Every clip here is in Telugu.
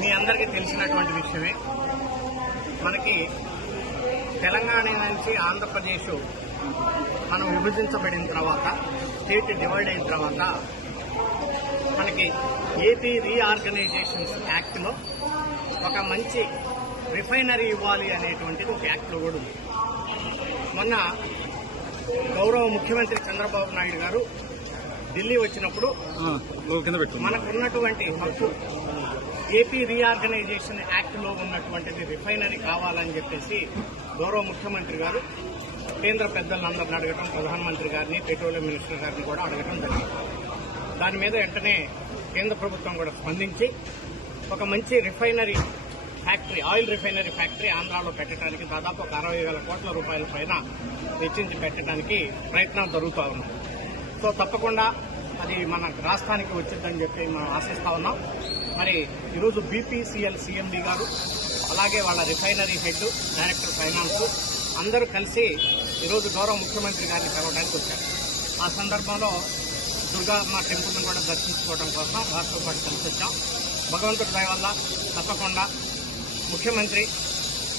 మీ అందరికీ తెలిసినటువంటి విషయమే. మనకి తెలంగాణ నుంచి ఆంధ్రప్రదేశ్ మనం విభజించబడిన తర్వాత, స్టేట్ డివైడ్ అయిన తర్వాత మనకి ఏపీ రీఆర్గనైజేషన్స్ యాక్ట్లో ఒక మంచి రిఫైనరీ ఇవ్వాలి అనేటువంటిది ఒక యాక్ట్లో కూడా ఉంది. మొన్న గౌరవ ముఖ్యమంత్రి చంద్రబాబు నాయుడు గారు ఢిల్లీ వచ్చినప్పుడు మనకున్నటువంటి హక్కు ఏపీ రీఆర్గనైజేషన్ యాక్ట్లో ఉన్నటువంటిది రిఫైనరీ కావాలని చెప్పేసి గౌరవ ముఖ్యమంత్రి గారు కేంద్ర పెద్దలందరిని అడగటం, ప్రధానమంత్రి గారిని, పెట్రోలియం మినిస్టర్ గారిని కూడా అడగటం జరిగింది. దాని మీద వెంటనే కేంద్ర ప్రభుత్వం కూడా స్పందించి ఒక మంచి refinery factory, oil refinery factory ఆంధ్రాలో పెట్టడానికి దాదాపు ఒక 60,000 కోట్ల రూపాయల పైన వెచ్చించి పెట్టడానికి ప్రయత్నాలు జరుగుతూ ఉన్నాయి. సో తప్పకుండా అది మన రాష్ట్రానికి వచ్చిందని చెప్పి మనం ఆశిస్తా ఉన్నాం. మరి ఈరోజు బీపీసీఎల్ సీఎండీ గారు, అలాగే వాళ్ళ రిఫైనరీ హెడ్, డైరెక్టర్ ఫైనాన్స్ అందరూ కలిసి ఈరోజు గౌరవ ముఖ్యమంత్రి గారిని కలవడానికి వచ్చారు. ఆ సందర్భంలో దుర్గామ్మ టెంపుల్ను కూడా దర్శించుకోవడం కోసం వారితో పాటు కలిసి వచ్చాం. భగవంతుడి దయ వల్ల తప్పకుండా ముఖ్యమంత్రి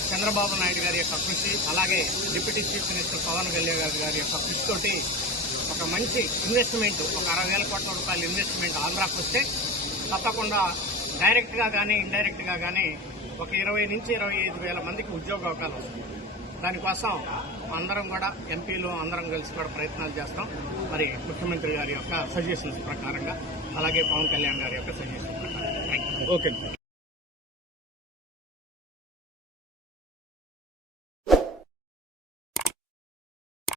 చంద్రబాబు నాయుడు గారి యొక్క కృషి, అలాగే deputy chief minister Pawan Kalyan గారి యొక్క కృషితోటి ఒక మంచి ఇన్వెస్ట్మెంట్, ఒక 60,000 కోట్ల రూపాయల ఇన్వెస్ట్మెంట్ ఆంధ్రాకు వస్తే తప్పకుండా డైరెక్ట్గా కానీ ఇండైరెక్ట్గా కానీ ఒక 20 నుంచి 25,000 మందికి ఉద్యోగ అవకాశాలు వస్తాయి. దానికోసం అందరం కూడా ఎంపీలు అందరం కలిసి కూడా ప్రయత్నాలు చేస్తాం. మరి ముఖ్యమంత్రి గారి యొక్క సజెషన్స్ ప్రకారంగా, అలాగే పవన్ కళ్యాణ్ గారి యొక్క సజెషన్స్ ప్రకారంగా. ఓకే.